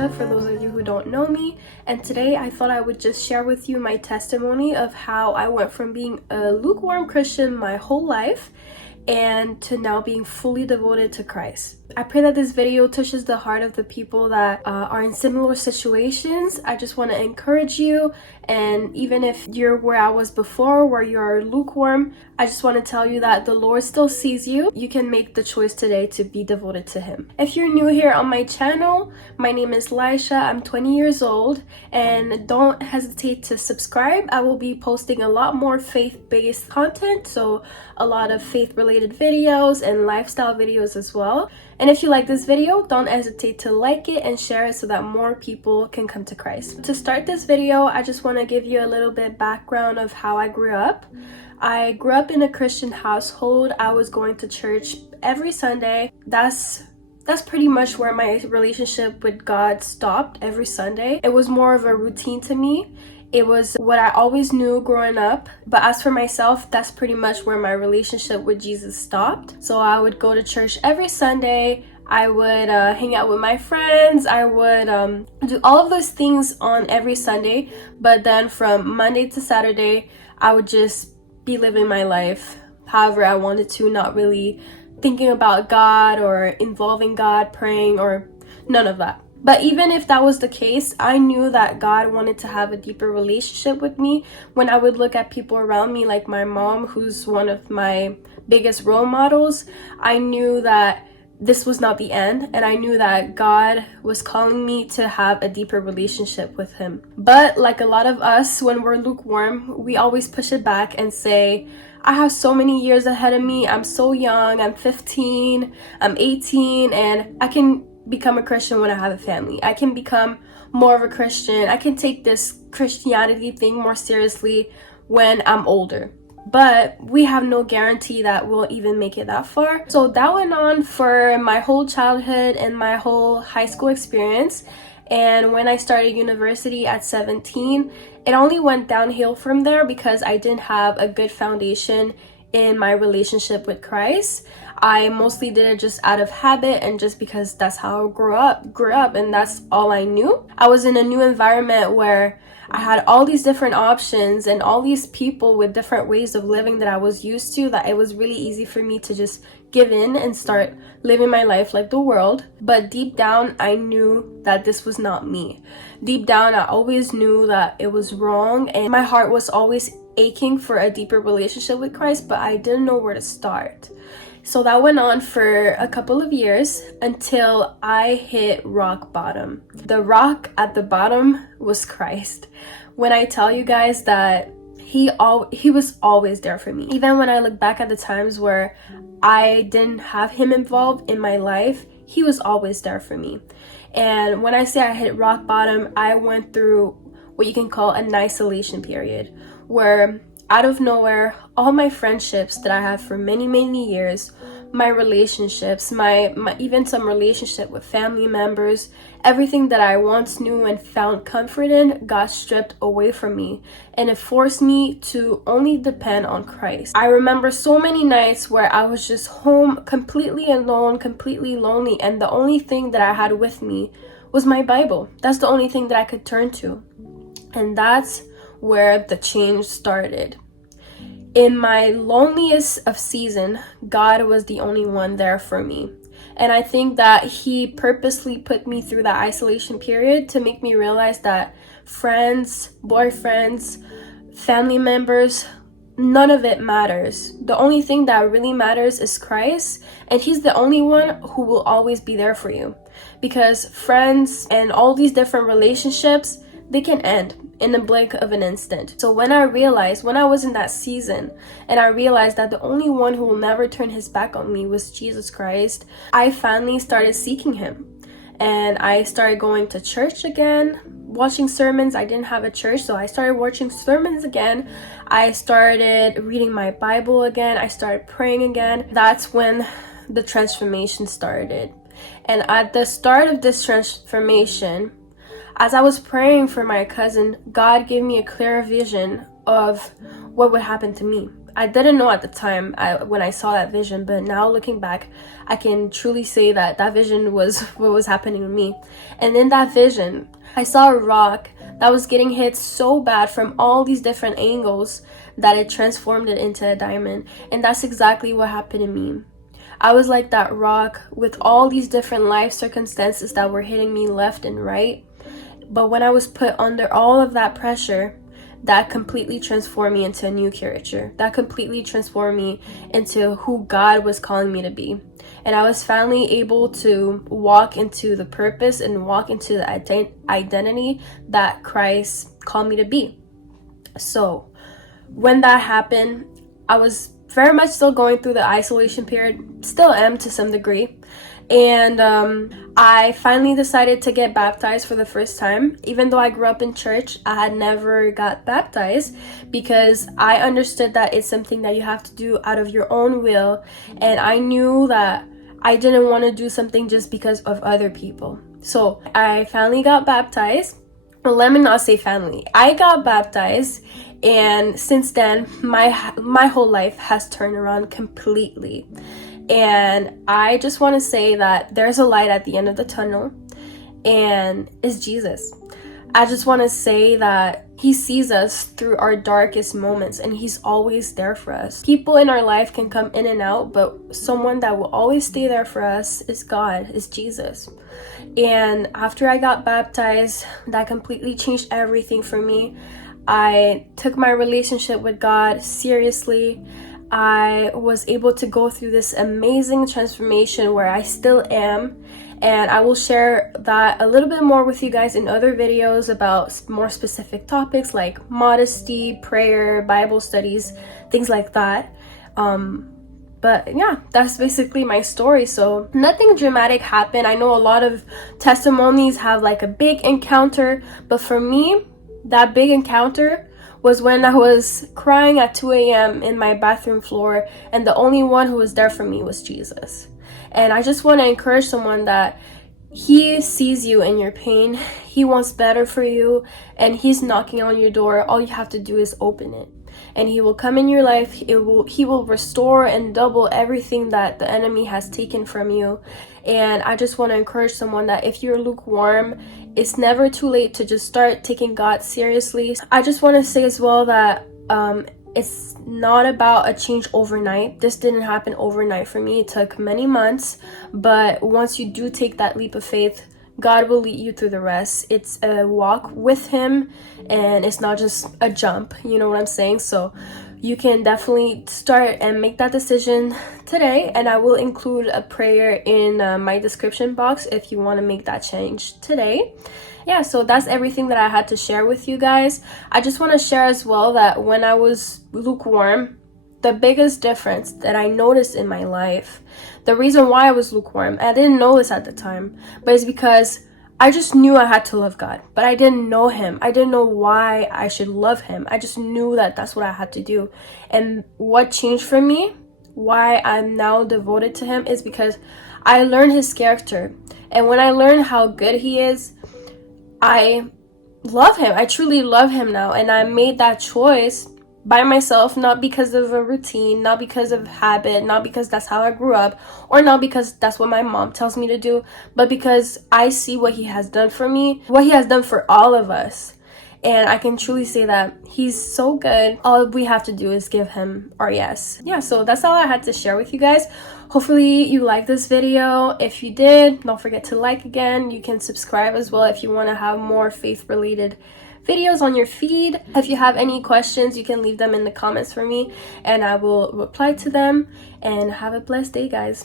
Laïsha, for those of you who don't know me, and today I thought I would just share with you my testimony of how I went from being a lukewarm Christian my whole life and to now being fully devoted to Christ. I pray that this video touches the heart of the people that are in similar situations. I just want to encourage you, and even if you're where I was before, where you're lukewarm, I just want to tell you that the Lord still sees you. You can make the choice today to be devoted to Him. If you're new here on my channel, my name is Laïsha. I'm 20 years old, and don't hesitate to subscribe. I will be posting a lot more faith-based content, so a lot of faith-related videos and lifestyle videos as well. And if you like this video, don't hesitate to like it and share it so that more people can come to Christ. To start this video, I just want to give you a little bit background of how I grew up. I grew up in a Christian household. I was going to church every Sunday. That's pretty much where my relationship with God stopped, every Sunday. It was more of a routine to me. It was what I always knew growing up. But as for myself, that's pretty much where my relationship with Jesus stopped. So I would go to church every Sunday. I would hang out with my friends. I would do all of those things on every Sunday. But then from Monday to Saturday, I would just be living my life however I wanted to, not really thinking about God or involving God, praying, or none of that. But even if that was the case, I knew that God wanted to have a deeper relationship with me. When I would look at people around me, like my mom, who's one of my biggest role models, I knew that this was not the end, and I knew that God was calling me to have a deeper relationship with Him. But like a lot of us, when we're lukewarm, we always push it back and say, I have so many years ahead of me. I'm so young. I'm 15, I'm 18, and I can become a Christian when I have a family. I can become more of a Christian. I can take this Christianity thing more seriously when I'm older. But we have no guarantee that we'll even make it that far. So that went on for my whole childhood and my whole high school experience. And when I started university at 17, it only went downhill from there because I didn't have a good foundation in my relationship with Christ. I mostly did it just out of habit and just because that's how I grew up, and that's all I knew. I was in a new environment where I had all these different options and all these people with different ways of living that I was used to, that it was really easy for me to just give in and start living my life like the world. But deep down, I knew that this was not me. Deep down, I always knew that it was wrong, and my heart was always aching for a deeper relationship with Christ, but I didn't know where to start. So that went on for a couple of years until I hit rock bottom. The rock at the bottom was Christ. When I tell you guys that he was always there for me. Even when I look back at the times where I didn't have Him involved in my life, He was always there for me. And when I say I hit rock bottom, I went through what you can call an isolation period, where out of nowhere, all my friendships that I had for many, many years, my relationships, my even some relationship with family members, everything that I once knew and found comfort in got stripped away from me, and it forced me to only depend on Christ. I remember so many nights where I was just home completely alone, completely lonely, and the only thing that I had with me was my Bible. That's the only thing that I could turn to. And that's where the change started. In my loneliest of season, God was the only one there for me. And I think that He purposely put me through that isolation period to make me realize that friends, boyfriends, family members, none of it matters. The only thing that really matters is Christ, and He's the only one who will always be there for you. Because friends and all these different relationships, they can end in the blink of an instant. So when I was in that season, and I realized that the only one who will never turn his back on me was Jesus Christ, I finally started seeking Him. And I started going to church again, watching sermons. I didn't have a church, so I started watching sermons again. I started reading my Bible again. I started praying again. That's when the transformation started. And at the start of this transformation, as I was praying for my cousin, God gave me a clear vision of what would happen to me. I didn't know at the time when I saw that vision, but now looking back, I can truly say that that vision was what was happening to me. And in that vision, I saw a rock that was getting hit so bad from all these different angles that it transformed it into a diamond. And that's exactly what happened to me. I was like that rock with all these different life circumstances that were hitting me left and right. But when I was put under all of that pressure, that completely transformed me into a new character. That completely transformed me into who God was calling me to be. And I was finally able to walk into the purpose and walk into the identity that Christ called me to be. So when that happened, I was very much still going through the isolation period, still am to some degree. And I finally decided to get baptized for the first time. Even though I grew up in church, I had never got baptized because I understood that it's something that you have to do out of your own will. And I knew that I didn't want to do something just because of other people. So I finally got baptized. Well, let me not say finally. I got baptized, and since then, my whole life has turned around completely. And I just want to say that there's a light at the end of the tunnel, and it's Jesus. I just want to say that he sees us through our darkest moments, and he's always there for us. People in our life can come in and out, but someone that will always stay there for us is God, is Jesus. And after I got baptized, that completely changed everything for me. I took my relationship with God seriously. I was able to go through this amazing transformation where I still am, and I will share that a little bit more with you guys in other videos about more specific topics like modesty, prayer, Bible studies, things like that. But yeah, that's basically my story. So nothing dramatic happened. I know a lot of testimonies have like a big encounter, but for me, that big encounter was when I was crying at 2 a.m. in my bathroom floor, and the only one who was there for me was Jesus. And I just want to encourage someone that he sees you in your pain. He wants better for you, and he's knocking on your door. All you have to do is open it, and he will come in your life. He will restore and double everything that the enemy has taken from you. And I just want to encourage someone that if you're lukewarm, it's never too late to just start taking God seriously. I just want to say as well that it's not about a change overnight. This didn't happen overnight for me. It took many months, but once you do take that leap of faith, God will lead you through the rest. It's a walk with him, and it's not just a jump, you know what I'm saying? So you can definitely start and make that decision today, and I will include a prayer in my description box if you want to make that change today. Yeah, so that's everything that I had to share with you guys. I just want to share as well that when I was lukewarm, the biggest difference that I noticed in my life, the reason why I was lukewarm, I didn't know this at the time, but it's because I just knew I had to love God, but I didn't know him. I didn't know why I should love him. I just knew that that's what I had to do. And what changed for me, why I'm now devoted to him, is because I learned his character. And when I learned how good he is, I love him. I truly love him now. And I made that choice by myself, not because of a routine, not because of habit, not because that's how I grew up, or not because that's what my mom tells me to do, but because I see what he has done for me, what he has done for all of us. And I can truly say that he's so good. All we have to do is give him our yes. Yeah, so that's all I had to share with you guys. Hopefully you liked this video. If you did, don't forget to like again. You can subscribe as well if you want to have more faith-related videos on your feed. If you have any questions, you can leave them in the comments for me, and I will reply to them. And have a blessed day, guys.